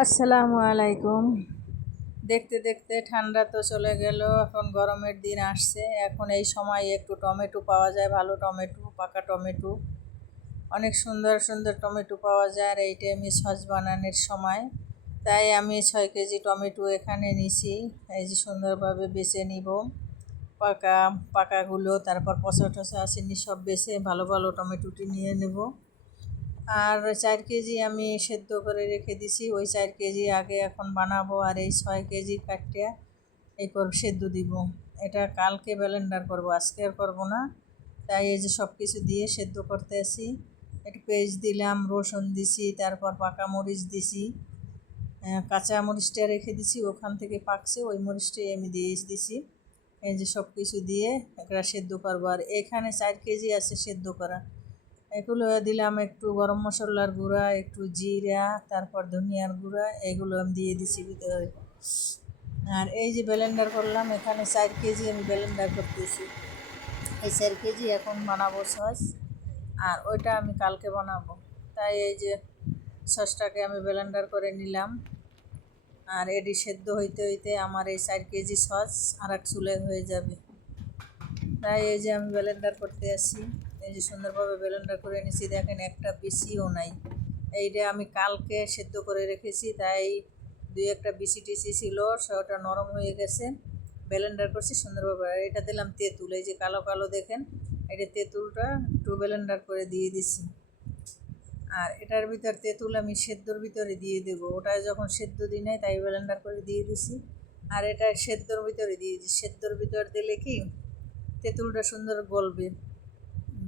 আসসালামু আলাইকুম। দেখতে দেখতে ঠান্ডা তো চলে গেল, এখন গরমের দিন আসছে। এখন এই সময় একটু টমেটো পাওয়া যায়, ভালো টমেটো, পাকা টমেটো, অনেক সুন্দর সুন্দর টমেটো পাওয়া যায়। আর এই টাইমে সস বানানোর সময়, তাই আমি 6 কেজি টমেটো এখানে নিছি। এই যে সুন্দরভাবে বেছে নিব, পাকা পাকাগুলো, তারপর পচা টচা আসেনি সব বেছে ভালো ভালো টমেটোটি নিয়ে নেব। আর 4 কেজি আমি সেদ্ধ করে রেখে দিছি, ওই 4 কেজি আগে এখন বানাবো। আর এই 6 কেজি কাটিয়ে এরপর সেদ্ধ দিব। এটা কালকে ব্লেন্ডার করব, আজকে আর করবো না। তাই এই যে সব কিছু দিয়ে সেদ্ধ করতে আসি। একটু পেঁয়াজ দিলাম, রসুন দিছি, তারপর পাকা মরিচ দিছি, কাঁচা মরিচটা রেখে দিছি, ওখান থেকে পাকছে ওই মরিচটাই আমি দিয়ে দিছি। এই যে সব কিছু দিয়ে একটা সেদ্ধ করবো। আর এখানে 4 কেজি আছে সেদ্ধ করা। এগুলো দিলাম একটু গরম মশলার গুঁড়া, একটু জিরা, তারপর ধনিয়ার গুঁড়া, এগুলো আমি দিয়ে দিছি ভিতরে। আর এই যে ব্লেন্ডার করলাম, এখানে 4 কেজি আমি ব্লেন্ডার করতেছি। এই 4 কেজি এখন বানাবো সস, আর ওইটা আমি কালকে বানাবো। তাই এই যে সসটাকে আমি ব্লেন্ডার করে নিলাম। আর এটি সেদ্ধ হইতে হইতে আমার এই 4 কেজি সস আর এক চুলে হয়ে যাবে। তাই এই যে আমি ব্লেন্ডার করতে আসি। এই যে সুন্দরভাবে ব্লেন্ডার করে নিছি, দেখেন একটা বিচিও নাই। এইটা আমি কালকে সেদ্ধ করে রেখেছি, তাই দুই একটা বিচি টিচি ছিল, সেটা নরম হয়ে গেছে। ব্লেন্ডার করছি সুন্দরভাবে। আর এটা দিলাম তেঁতুল, এই যে কালো কালো দেখেন, এটা তেঁতুলটা একটু ব্লেন্ডার করে দিয়ে দিছি। আর এটার ভিতর তেঁতুল আমি সেদ্ধর ভিতরে দিয়ে দেবো, ওটা যখন সেদ্ধ দিই নাই তাই ব্লেন্ডার করে দিয়ে দিছি। আর এটা সেদ্ধর ভিতরে দিয়ে দিই, সেদ্ধর ভিতর দিলে কি তেঁতুলটা সুন্দর গলবে।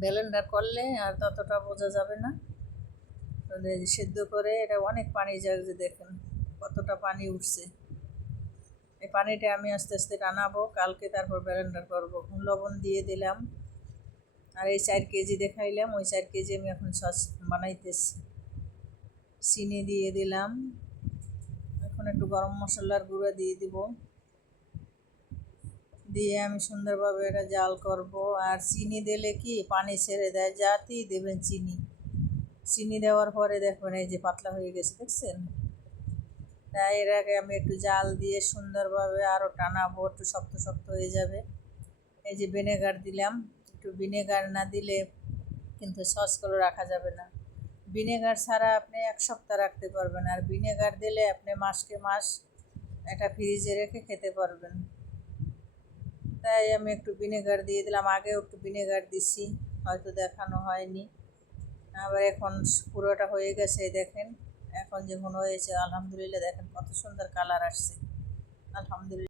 ব্লেন্ডার করলে আর ততটা বোঝা যাবে না। সেদ্ধ করে এটা অনেক পানি যায়, যে দেখেন কতটা পানি উঠছে। এই পানিটা আমি আস্তে আস্তে টানাবো কালকে, তারপর ব্লেন্ডার করবো। লবণ দিয়ে দিলাম। আর এই 4 কেজি দেখাইলাম, ওই 4 কেজি আমি এখন সস বানাইতেছি। চিনি দিয়ে দিলাম, এখন একটু গরম মশলার গুঁড়া দিয়ে দিব, দিয়ে আমি সুন্দরভাবে এটা জাল করব। আর চিনি দিলে কি পানি ছেড়ে দেয়, যাতেই দেবেন চিনি। চিনি দেওয়ার পরে দেখবেন এই যে পাতলা হয়ে গেছে, দেখছেন। তাই এর আগে আমি একটু জাল দিয়ে সুন্দরভাবে আরও টানাবো, একটু শক্ত শক্ত হয়ে যাবে। এই যে ভিনেগার দিলাম, একটু ভিনেগার না দিলে কিন্তু সসগুলো রাখা যাবে না। ভিনেগার ছাড়া আপনি 1 সপ্তাহ রাখতে পারবেন, আর ভিনেগার দিলে আপনি মাসকে মাস এটা ফ্রিজে রেখে খেতে পারবেন। তাই আমি একটু ভিনেগার দিয়ে দিলাম, আগেও একটু ভিনেগার দিছি, হয়তো দেখানো হয়নি। আবার এখন পুরোটা হয়ে গেছে দেখেন। এখন যখন হয়েছে আলহামদুলিল্লাহ, দেখেন কত সুন্দর কালার আসছে, আলহামদুলিল্লাহ।